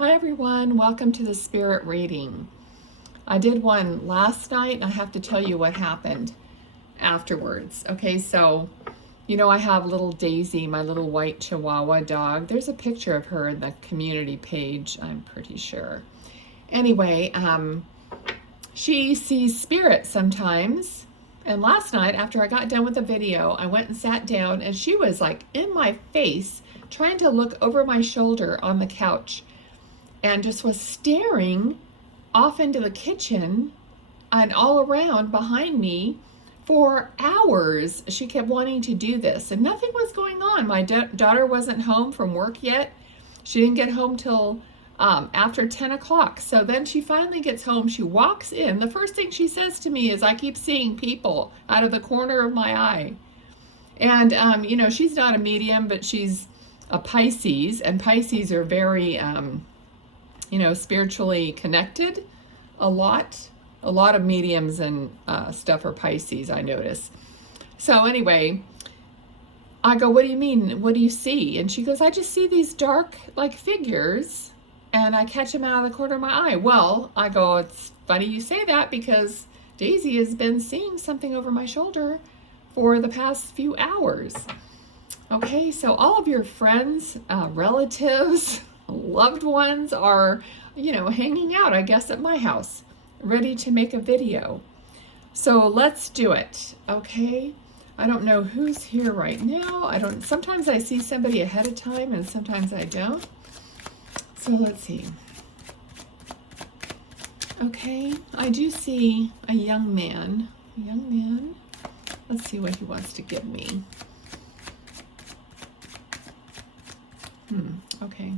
Hi everyone, welcome to the spirit reading. I did one last night and I have to tell you what happened afterwards. Okay, so you know I have little Daisy, my little white Chihuahua dog. There's a picture of her in the community page, I'm pretty sure. Anyway, she sees spirit sometimes. And last night after I got done with the video, I went and sat down and she was like in my face trying to look over my shoulder on the couch. And just was staring off into the kitchen and all around behind me for hours. She kept wanting to do this and nothing was going on. My daughter wasn't home from work yet. She didn't get home till after 10 o'clock. So then she finally gets home. She walks in. The first thing she says to me is, I keep seeing people out of the corner of my eye. And, you know, she's not a medium, but she's a Pisces, and Pisces are very... you know, spiritually connected a lot of mediums and stuff are Pisces, I notice. So anyway, I go, what do you mean? What do you see? And she goes, I just see these dark like figures and I catch them out of the corner of my eye. Well, I go, it's funny you say that because Daisy has been seeing something over my shoulder for the past few hours. Okay, so all of your friends, relatives, loved ones are, you know, hanging out, I guess, at my house, ready to make a video. So let's do it, okay? I don't know who's here right now. Sometimes I see somebody ahead of time and sometimes I don't. So let's see. Okay, I do see a young man. Let's see what he wants to give me. Okay.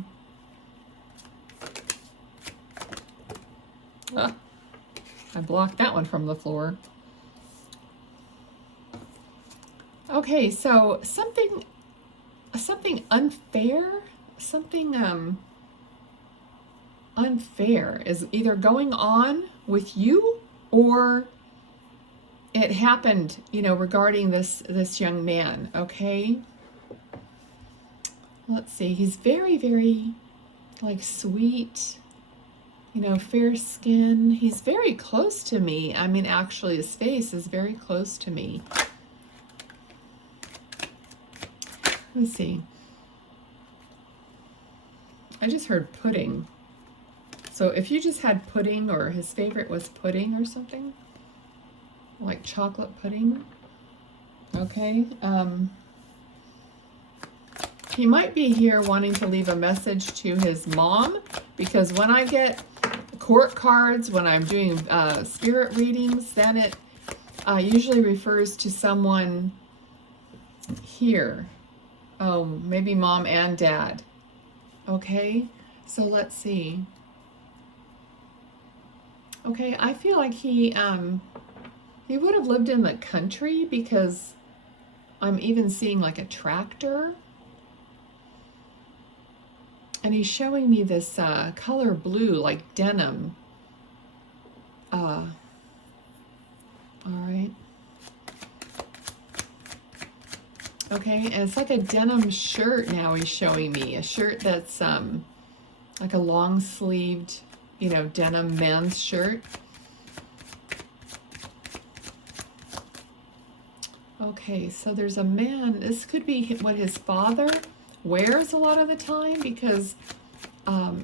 I blocked that one from the floor. Okay, so something unfair, unfair is either going on with you or it happened, you know, regarding this young man, okay? Let's see, he's very, very like sweet, you know, fair skin. He's very close to me. I mean, actually, his face is very close to me. Let's see. I just heard pudding. So if you just had pudding or his favorite was pudding or something, like chocolate pudding, okay. He might be here wanting to leave a message to his mom, because when I get court cards, when I'm doing spirit readings, then it usually refers to someone here. Oh, maybe mom and dad. Okay, so let's see. Okay, I feel like he would have lived in the country because I'm even seeing like a tractor. And he's showing me this color blue, like denim. All right. Okay, and it's like a denim shirt now he's showing me. A shirt that's like a long-sleeved, you know, denim men's shirt. Okay, so there's a man. This could be what his father wears a lot of the time, because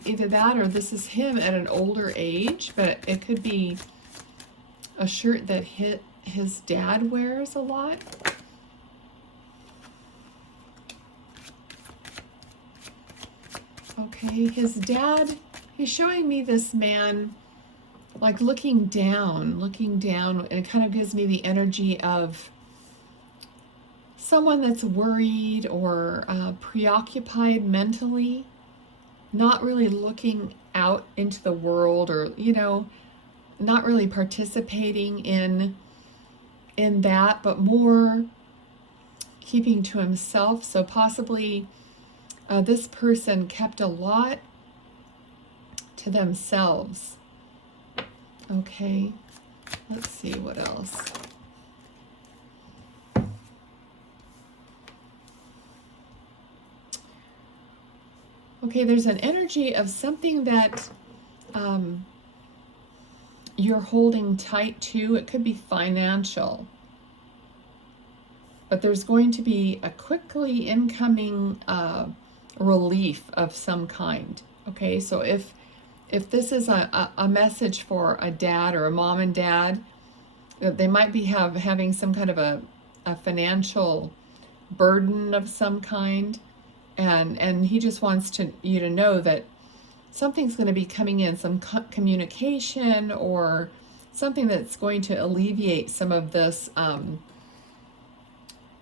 either that or this is him at an older age, but it could be a shirt that his dad wears a lot. Okay, his dad, he's showing me this man like looking down, and it kind of gives me the energy of someone that's worried or preoccupied mentally, not really looking out into the world, or, you know, not really participating in that, but more keeping to himself. So possibly this person kept a lot to themselves. Okay, let's see what else. Okay, there's an energy of something that you're holding tight to. It could be financial. But there's going to be a quickly incoming relief of some kind. Okay, so if this is a message for a dad or a mom and dad, they might be having some kind of a financial burden of some kind, and he just wants you to know that something's going to be coming in, some communication or something that's going to alleviate some of this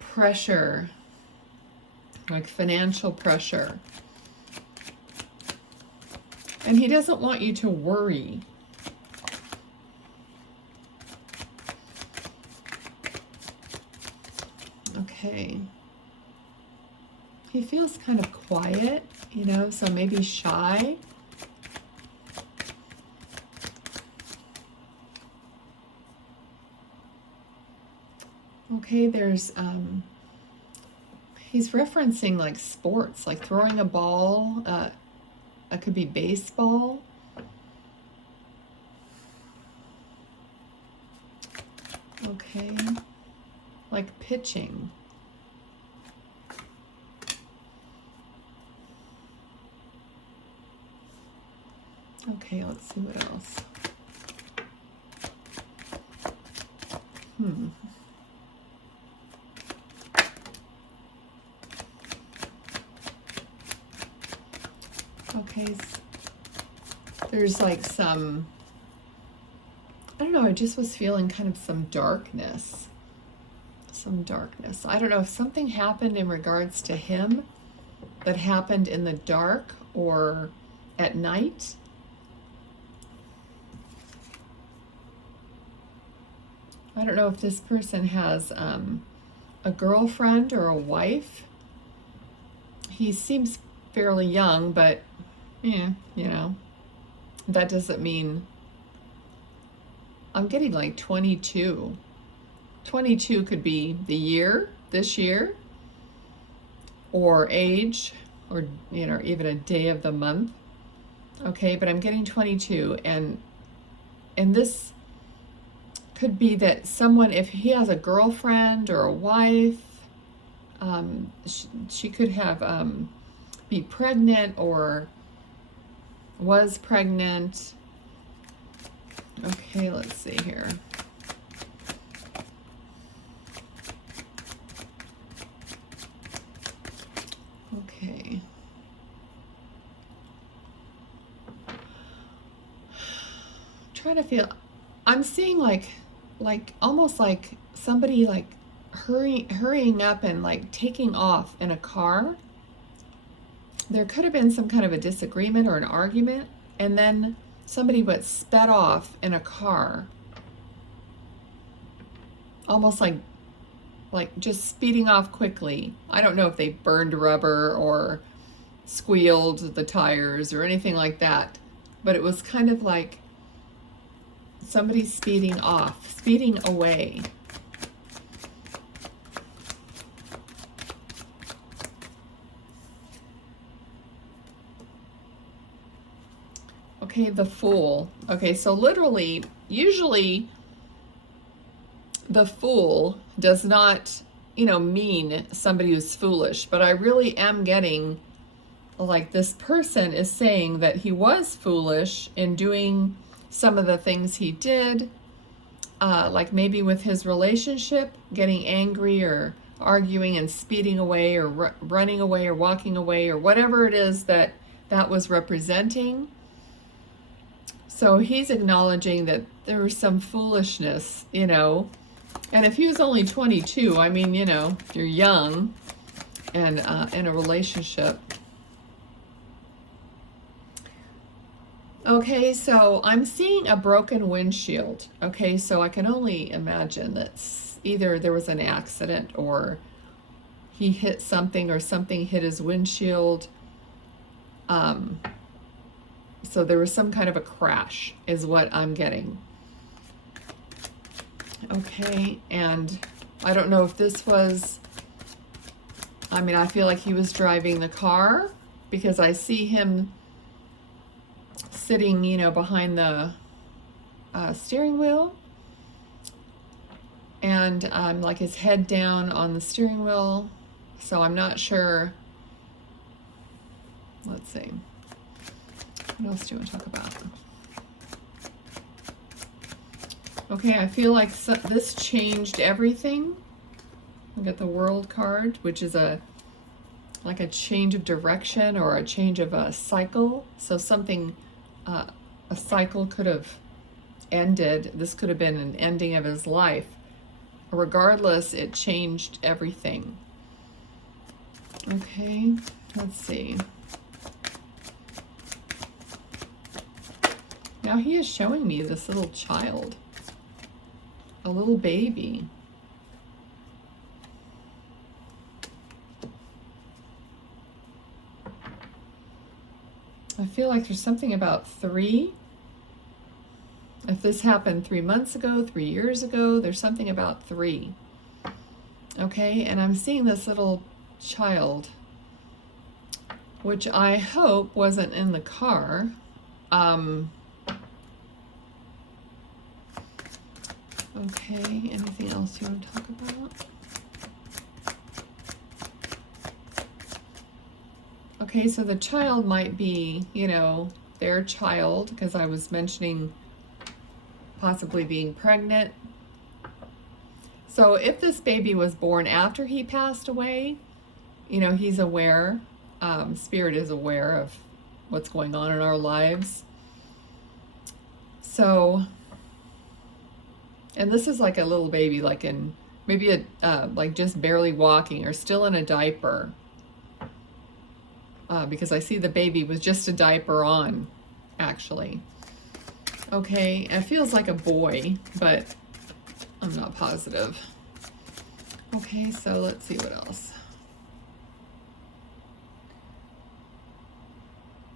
pressure, like financial pressure. And he doesn't want you to worry. Okay. He feels kind of quiet, you know, so maybe shy. Okay, there's, he's referencing like sports, like throwing a ball. It could be baseball. Okay, like pitching. Okay, let's see what else. Okay, there's like some, I don't know, I just was feeling kind of some darkness. I don't know if something happened in regards to him that happened in the dark or at night. I don't know if this person has a girlfriend or a wife. He seems fairly young, but yeah, you know, that doesn't mean, I'm getting like 22. 22 could be the year, this year, or age, or, you know, even a day of the month. Okay, but I'm getting 22, and this could be that someone, if he has a girlfriend or a wife, she could have be pregnant or was pregnant. Okay, let's see here. Okay. Trying to feel, I'm seeing like almost like somebody like hurrying up and like taking off in a car. There could have been some kind of a disagreement or an argument, and then somebody would sped off in a car, almost like just speeding off quickly. I don't know if they burned rubber or squealed the tires or anything like that, but it was kind of like somebody speeding off, speeding away. Okay, the Fool. Okay, so literally, usually the Fool does not, you know, mean somebody who's foolish, but I really am getting like this person is saying that he was foolish in doing some of the things he did, like maybe with his relationship, getting angry or arguing and speeding away or running away or walking away or whatever it is that was representing. So he's acknowledging that there was some foolishness, you know. And if he was only 22, I mean, you know, you're young and in a relationship. Okay, so I'm seeing a broken windshield. Okay, so I can only imagine that either there was an accident or he hit something or something hit his windshield. So there was some kind of a crash is what I'm getting. Okay, and I don't know if this was, I mean, I feel like he was driving the car because I see him sitting, you know, behind the steering wheel, and like his head down on the steering wheel. So I'm not sure. Let's see. What else do you want to talk about? Okay, I feel like this changed everything. We got the World card, which is like a change of direction or a change of a cycle. So something, a cycle could have ended. This could have been an ending of his life. Regardless, it changed everything. Okay, let's see. Now he is showing me this little child, a little baby. I feel like there's something about 3. If this happened 3 months ago, 3 years ago, there's something about 3. Okay, and I'm seeing this little child, which I hope wasn't in the car. Okay, anything else you want to talk about? Okay, so the child might be, you know, their child, because I was mentioning possibly being pregnant. So if this baby was born after he passed away, you know, he's aware, Spirit is aware of what's going on in our lives. So, and this is like a little baby, like in maybe like just barely walking or still in a diaper. Because I see the baby with just a diaper on, actually. Okay, it feels like a boy, but I'm not positive. Okay, so let's see what else.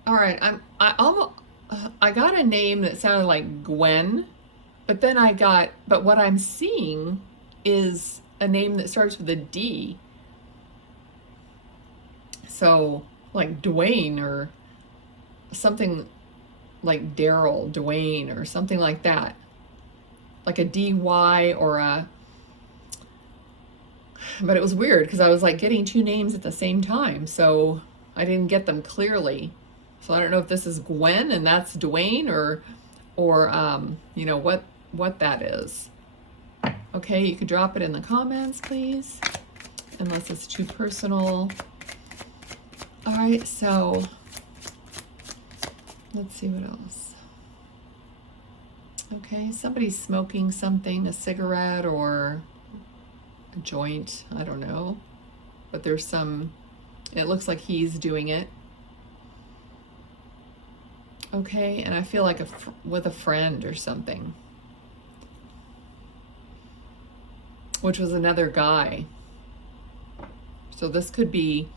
All right, I got a name that sounded like Gwen, but then but what I'm seeing is a name that starts with a D. So like Dwayne or something like Daryl, Dwayne or something like that. Like a DY or a, but it was weird because I was like getting 2 names at the same time. So I didn't get them clearly. So I don't know if this is Gwen and that's Dwayne or you know, what that is. Okay, you could drop it in the comments, please, unless it's too personal. All right, so let's see what else. Okay, somebody's smoking something, a cigarette or a joint, I don't know. But there's some, it looks like he's doing it. Okay, and I feel like with a friend or something. Which was another guy. So this could be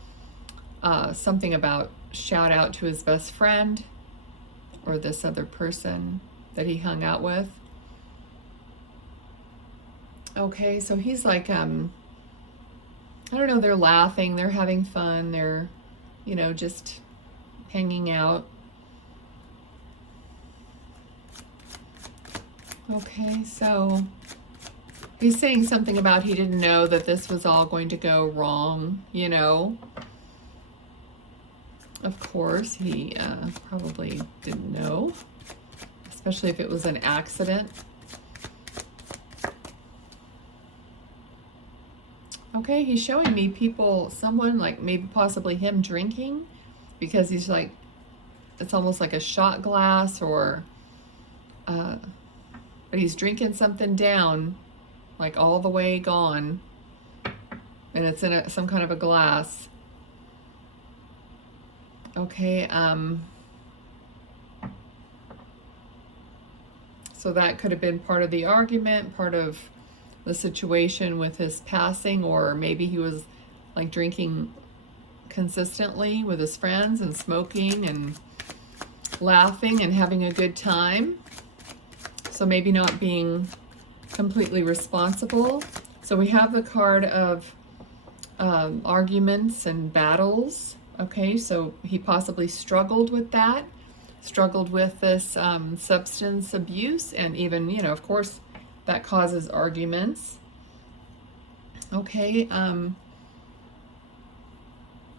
something about shout out to his best friend or this other person that he hung out with. Okay, so he's like, I don't know, they're laughing, they're having fun, they're, you know, just hanging out. Okay, so he's saying something about he didn't know that this was all going to go wrong, you know. Of course, he probably didn't know, especially if it was an accident. Okay, he's showing me people, someone like maybe possibly him drinking, because he's like, it's almost like a shot glass or, but he's drinking something down, like all the way gone, and it's in some kind of a glass. Okay, so that could have been part of the argument, part of the situation with his passing, or maybe he was like drinking consistently with his friends and smoking and laughing and having a good time. So maybe not being completely responsible. So we have the card of arguments and battles. Okay, so he possibly struggled with that, struggled with this substance abuse, and even, you know, of course, that causes arguments. Okay,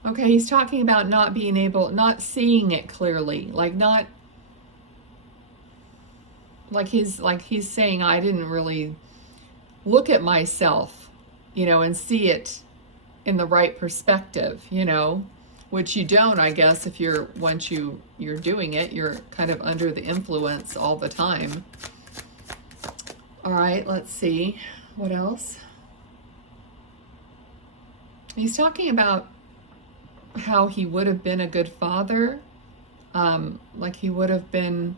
okay, he's talking about not being able, not seeing it clearly, like not, like he's saying, I didn't really look at myself, you know, and see it in the right perspective, you know, which you don't, I guess, if you're, once you're doing it, you're kind of under the influence all the time. All right, let's see, what else? He's talking about how he would have been a good father, like he would have been,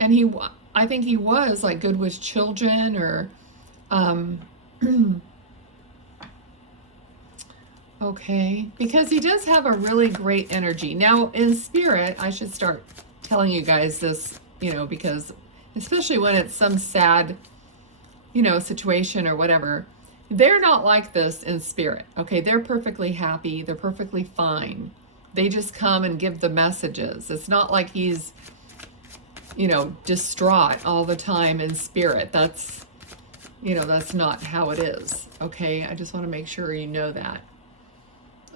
and I think he was like good with children, or okay, because he does have a really great energy. Now in spirit, I should start telling you guys this, you know, because especially when it's some sad, you know, situation or whatever, they're not like this in spirit. Okay, they're perfectly happy, they're perfectly fine. They just come and give the messages. It's not like he's, you know, distraught all the time in spirit. That's, you know, that's not how it is. Okay, I just want to make sure you know that.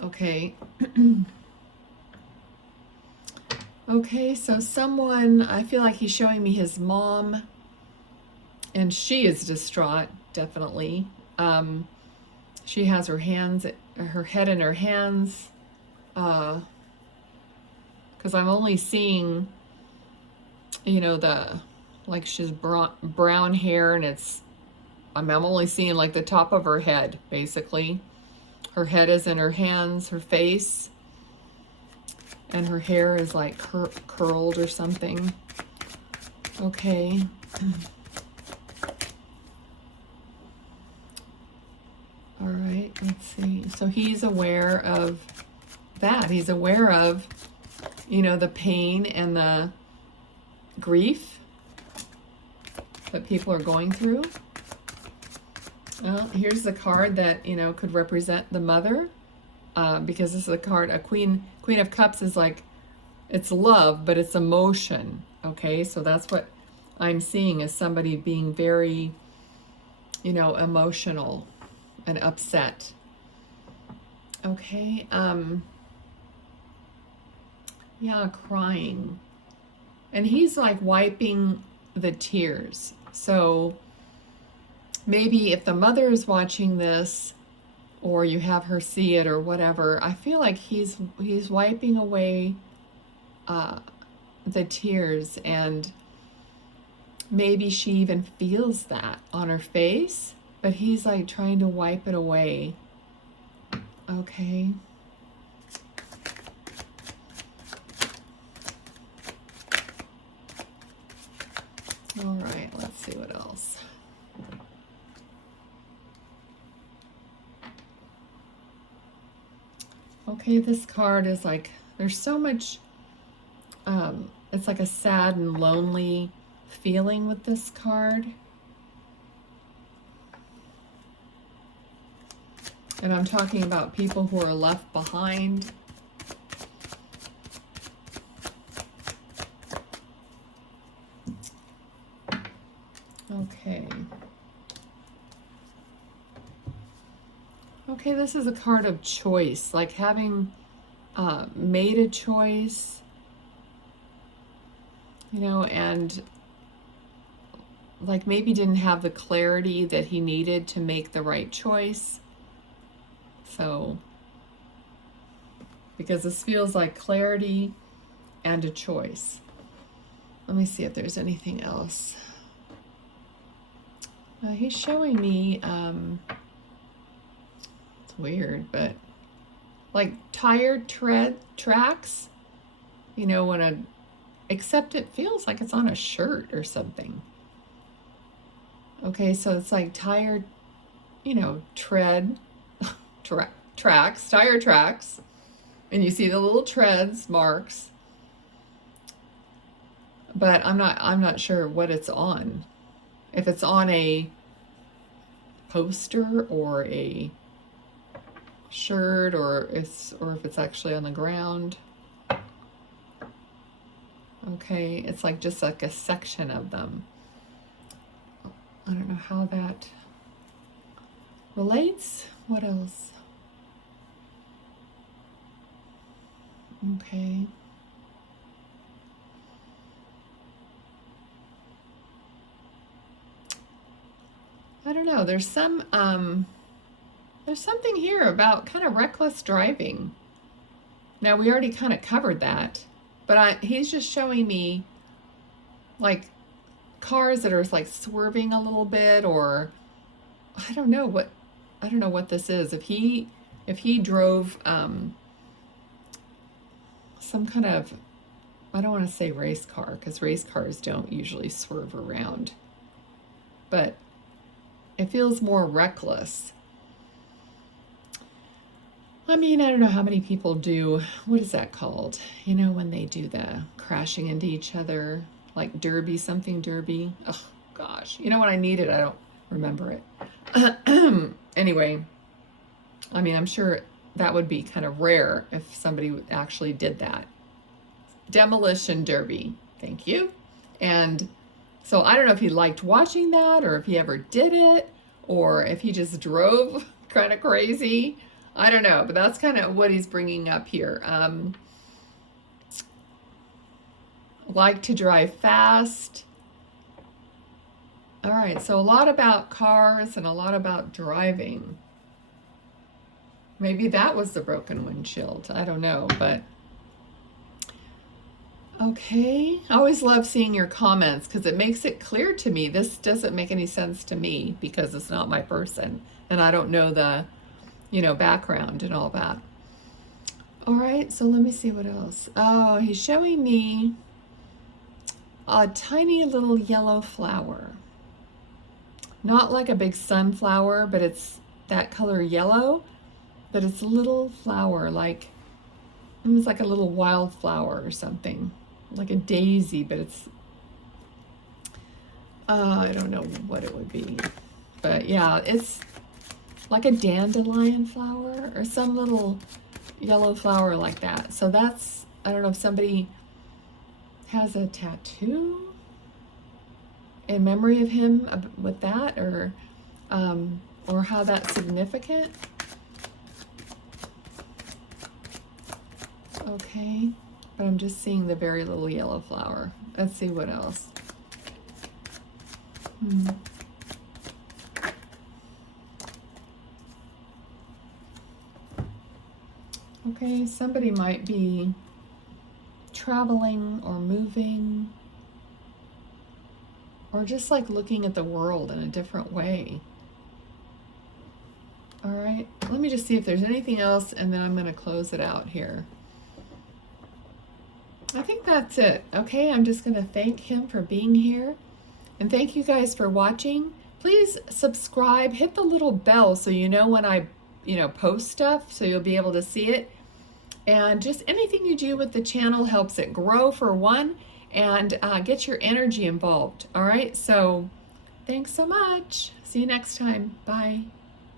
Okay. Okay, so someone, I feel like he's showing me his mom, and she is distraught, definitely. She has her head in her hands, because I'm only seeing, you know, like she's brown hair, and I'm only seeing like the top of her head, basically. Her head is in her hands, her face, and her hair is like curled or something. Okay. All right, let's see. So he's aware of that. He's aware of, you know, the pain and the grief that people are going through. Well, here's the card that, you know, could represent the mother, because this is a card, a Queen of Cups is like, it's love, but it's emotion. Okay, so that's what I'm seeing, is somebody being very, you know, emotional and upset. Okay, yeah, crying. And he's like wiping the tears. So maybe if the mother is watching this, or you have her see it or whatever, I feel like he's wiping away the tears, and maybe she even feels that on her face, but he's like trying to wipe it away. Okay. All right, let's see what else. Okay, this card is like, there's so much, it's like a sad and lonely feeling with this card. And I'm talking about people who are left behind. Okay. Okay, this is a card of choice, like having made a choice, you know, and like maybe didn't have the clarity that he needed to make the right choice. So, because this feels like clarity and a choice. Let me see if there's anything else. He's showing me, it's weird, but like tire tracks, you know, except it feels like it's on a shirt or something. Okay, so it's like tire, you know, tire tracks, and you see the little treads marks, but I'm not sure what it's on. If it's on a poster or a shirt or if it's actually on the ground. Okay, it's like just like a section of them. I don't know how that relates. What else? Okay. I don't know. There's something here about kind of reckless driving. Now we already kind of covered that, but he's just showing me like cars that are like swerving a little bit, or I don't know what this is. If he drove some kind of, I don't want to say race car because race cars don't usually swerve around, but it feels more reckless. I mean, I don't know how many people do, what is that called? You know, when they do the crashing into each other, like derby, something derby. Oh, gosh. You know, when I need it, I don't remember it. Anyway, I mean, I'm sure that would be kind of rare if somebody actually did that. Demolition derby. Thank you. And so I don't know if he liked watching that or if he ever did it or if he just drove kind of crazy. I don't know, but that's kind of what he's bringing up here. Like to drive fast. All right, so a lot about cars and a lot about driving. Maybe that was the broken windshield. I don't know, but okay. I always love seeing your comments because it makes it clear to me. This doesn't make any sense to me because it's not my person and I don't know the, you know, background and all that. All right, so let me see what else. Oh, he's showing me a tiny little yellow flower. Not like a big sunflower, but it's that color yellow, but it's a little flower, like it's like a little wildflower or something, like a daisy, but it's, I don't know what it would be, but yeah, it's like a dandelion flower or some little yellow flower like that. So that's, I don't know if somebody has a tattoo in memory of him with that, or how that's significant. Okay, but I'm just seeing the very little yellow flower. Let's see what else. Okay, somebody might be traveling or moving, or just like looking at the world in a different way. All right, let me just see if there's anything else, and then I'm going to close it out here. I think that's it. Okay, I'm just going to thank him for being here, and thank you guys for watching. Please subscribe, hit the little bell so you know when I, post stuff, so you'll be able to see it. And just anything you do with the channel helps it grow, for one, and get your energy involved. All right, so thanks so much. See you next time. Bye.